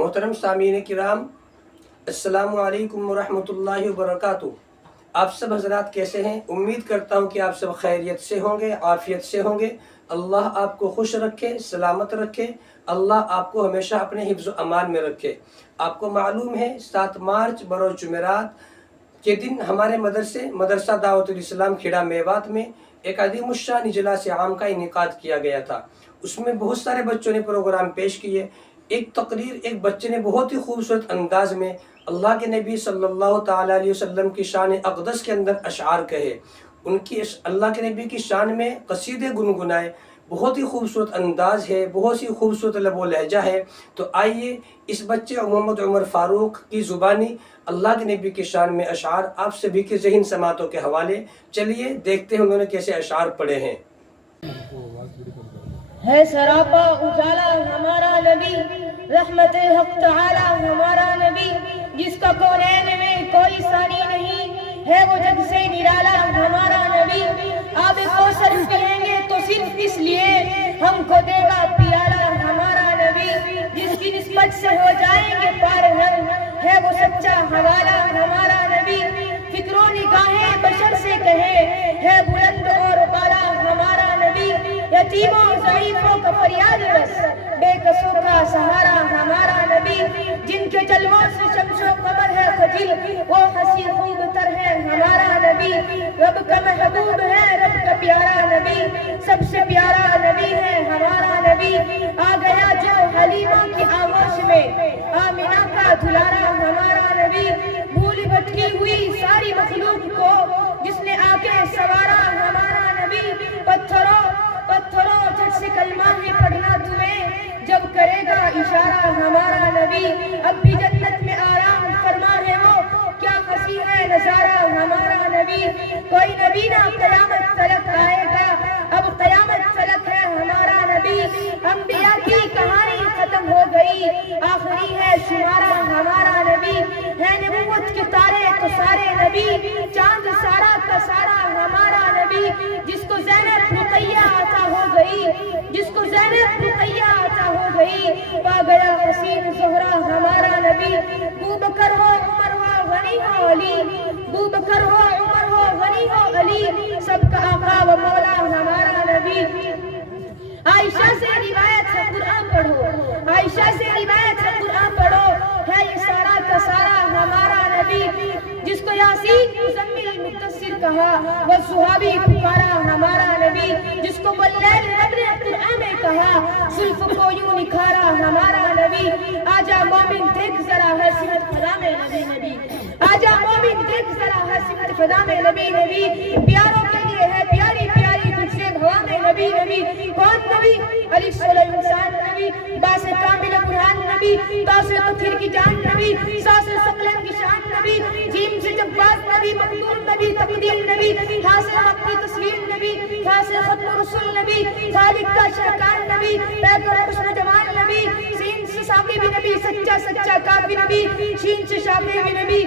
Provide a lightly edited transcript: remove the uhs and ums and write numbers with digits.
मोहतरम सामीन किराम, अस्सलामु अलैकुम वरहमतुल्लाहि वबरकातुहू। आप सब हजरात कैसे हैं? उम्मीद करता हूँ कि आप सब खैरियत से होंगे, आफियत से होंगे। अल्लाह आपको खुश रखे, सलामत रखे। अल्लाह आपको हमेशा अपने हिफ्ज़ व अमान में रखे। आपको मालूम है 7 मार्च बरोज़ जुमेरात के दिन हमारे मदरसा दावतुल इस्लाम खेड़ा मेवात में एक अज़ीमुश्शान इजलास आम का इनेकाद किया गया था। उसमें बहुत सारे बच्चों ने प्रोग्राम पेश किए। एक तकरीर एक बच्चे ने बहुत ही खूबसूरत अंदाज में अल्लाह के नबी सल्लल्लाहु ताला अलैहि वसल्लम की शान अक़दस के अंदर अशआर कहे, उनकी अल्लाह के नबी की शान में कसीदे गुनगुनाए। बहुत ही खूबसूरत अंदाज है, बहुत ही खूबसूरत लबो लहजा है। तो आइए इस बच्चे मोहम्मद उमर फारूक की ज़ुबानी अल्लाह के नबी की शान में अशआर आप सभी के ज़हन समातों के हवाले, चलिए देखते हैं उन्होंने कैसे अशआर पढ़े हैं। है सरापा उजाला हमारा नबी, रहमते हक तआला हमारा नबी, जिसका कौनैन में कोई सानी नहीं है, वो जग से निराला हमारा नबी। आब कौसर पिएंगे तो सिर्फ इसलिए हमको देगा पियाला हमारा नबी, जिसकी निस्बत से हो जाएंगे पार हम, है वो सच्चा हवाला हमारा नबी। फिक्रो निगाहें बशर से कहे है बुलंद और बाला हमारा नबी, यतीमों ज़ईफ़ों का फरियाद रस, बेकसों का सहारा हमारा नबी। जिनके जलवों से शम्सो कमर है खजिल, वो हंसी खूबतर है हमारा नबी। रब का महबूब है, रब का प्यारा नबी, सबसे प्यारा नबी है हमारा नबी। आ गया जो हलीमा की आगोश में, आमिना का दुलारा हमारा नबी। भूल भटकी हुई सारी मखलूक को जिसने आके सवारा हमारा नबी। पत्थरों झट से कलमा है पढ़ना तुम्हें, जब करेगा इशारा हमारा नबी। अब भी जन्नत में आराम फरमा है वो, क्या हंसी है नजारा हमारा नबी। कोई नबी ना कयामत तलक आएगा, अब कयामत तलक है हमारा नबी। अंबिया की कहानी खत्म हो गई, आखिरी है शुमारा हमारा नबी। है नबूवत के तारे तो सारे नबी, चांद सारा का सारा हमारा नबी। जिसको ज़ैनब रुक़ैया अता हो गई, जिसको ज़ैनब रुक़ैया अता हो गई, पा गया हसीन ज़ोहरा हमारा नबी। बू बकर हो उमर हो गनी हो अली, बू बकर हो उमर हो गनी हो अली, सबका आका व मौला हमारा नबी। आयशा से रिवायत है कुरान पढ़ो, आयशा से रिवायत है कुरान पढ़ो, है ये सारा का सारा हमारा नबी। जिसको यासीन मुज़म्मिल मुद्दस्सिर कहा, वो सुहाबी पुकारा हमारा नबी। जिसको वल्लैल रब ने कुरान में कहा, जुल्फ को यूं निखारा हमारा नबी। आजा मोमिन देख जरा है सिमत फदा में नबी नबी, आजा मोमिन देख जरा है सिमत फदा में नबी नबी। प्यारों के लिए है प्यारी प्यारी तुझसे भवा में नबी नबी। कौन नबी? अली सल्लल्लाहु इंसान नबी, बासे कामिल बुरहान नबी, बासे तफसीर की जान नबी, सासे सकलन की शान नबी, जीम से जब्बास नबी, मखदूम नबी, तकदीर नबी, हासिल हक की तस्वीर नबी, हासिल खत्म रसूल नबी, खालिक का शहकान नबी, पैकर हुस्न जमाल नबी, सीन से साक़ी भी नबी, सच्चा सच्चा काफ़ी नबी, शीन से शाफ़ी भी नबी।